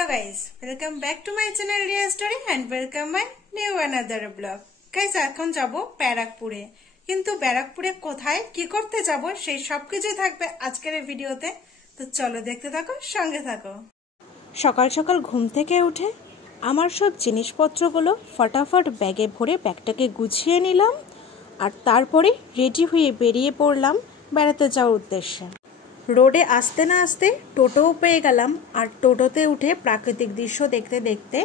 Hello guys, welcome back to my channel Ria Story and welcome my new another vlog. Guys, এখন যাব ব্যারাকপুরে। কিন্তু ব্যারাকপুরে কোথায় কি করতে যাব সেই সবকিছু থাকবে আজকের এই ভিডিওতে। তো চলো দেখতে থাকো, সঙ্গে থাকো। সকাল সকাল ঘুম থেকে উঠে আমার সব জিনিসপত্রগুলো ফটাফট ব্যাগে ভরে ব্যাগটাকে গুছিয়ে নিলাম আর তারপরে রেডি হয়ে বেরিয়ে পড়লাম বেড়াতে যাওয়ার উদ্দেশ্যে। রোডে আসতে না আসতে টোটোও পেয়ে গেলাম আর টোটোতে উঠে প্রাকৃতিক দৃশ্য দেখতে দেখতে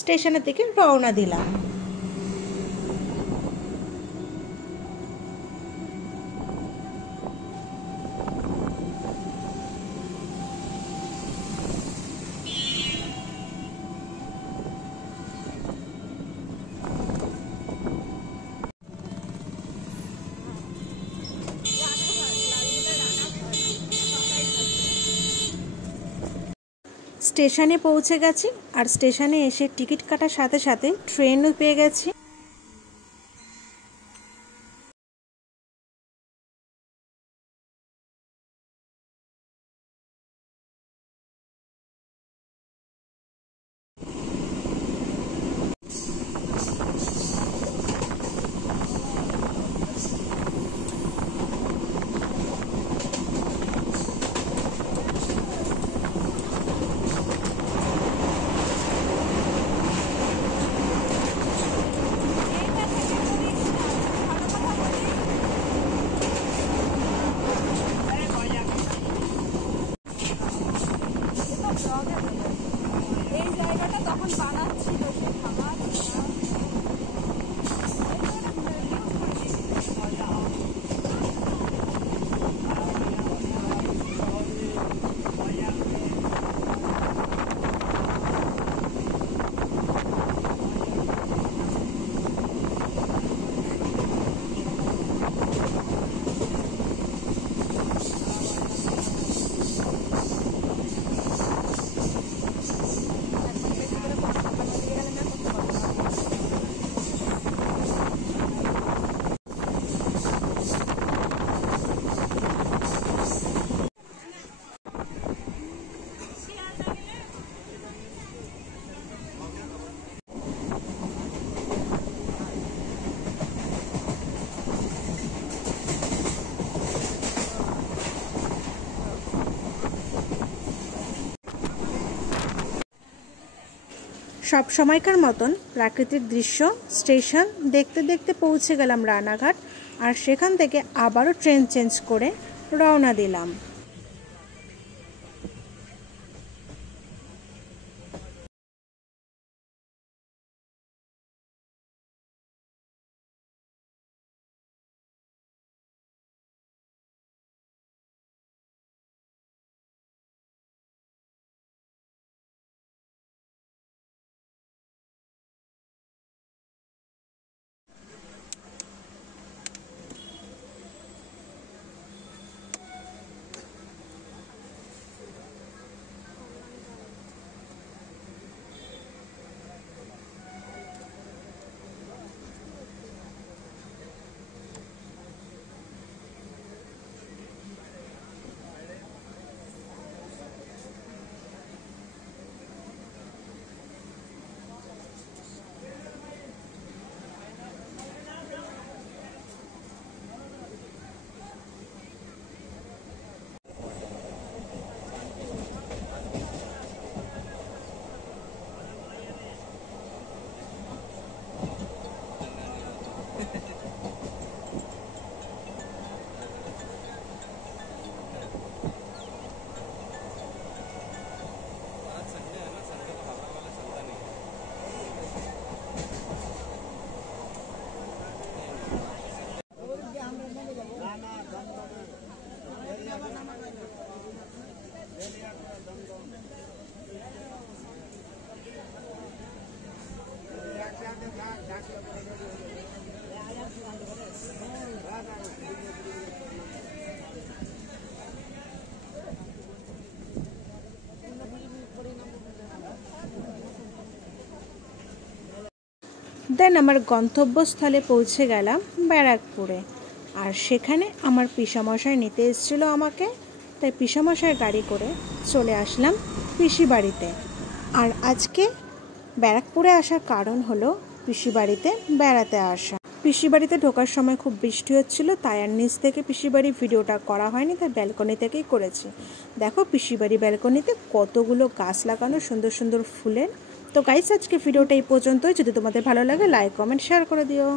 স্টেশনের দিকে রওনা দিলাম। স্টেশনে পৌঁছে গেছি আর স্টেশনে এসে টিকিট কাটার সাথে সাথে ট্রেনও পেয়ে গেছি। সব সময়কার মতন প্রাকৃতিক দৃশ্য স্টেশন দেখতে দেখতে পৌঁছে গেলাম রানাঘাট আর সেখান থেকে আবারও ট্রেন চেঞ্জ করে রওনা দিলাম। দেন আমার গন্তব্যস্থলে পৌঁছে গেলাম ব্যারাকপুরে আর সেখানে আমার পিসামশাই নিতে এসেছিল আমাকে, তাই পিসামশাই গাড়ি করে চলে আসলাম পিসি বাড়িতে। আর আজকে ব্যারাকপুরে আসার কারণ হলো পিসি বাড়িতে বেড়াতে আসা। পিসি বাড়িতে ঢোকার সময় খুব বৃষ্টি হচ্ছিল, তাই আর নিচ থেকে পিসি বাড়ির ভিডিওটা করা হয়নি, তাই ব্যালকনি থেকেই করেছি। দেখো পিসি বাড়ি ব্যালকনিতে কতগুলো গাছ লাগানো, সুন্দর সুন্দর ফুলের। তো গাইস, আজকে ভিডিওটা এই পর্যন্তই। যদি তোমাদের ভালো লাগে লাইক কমেন্ট শেয়ার করে দিও।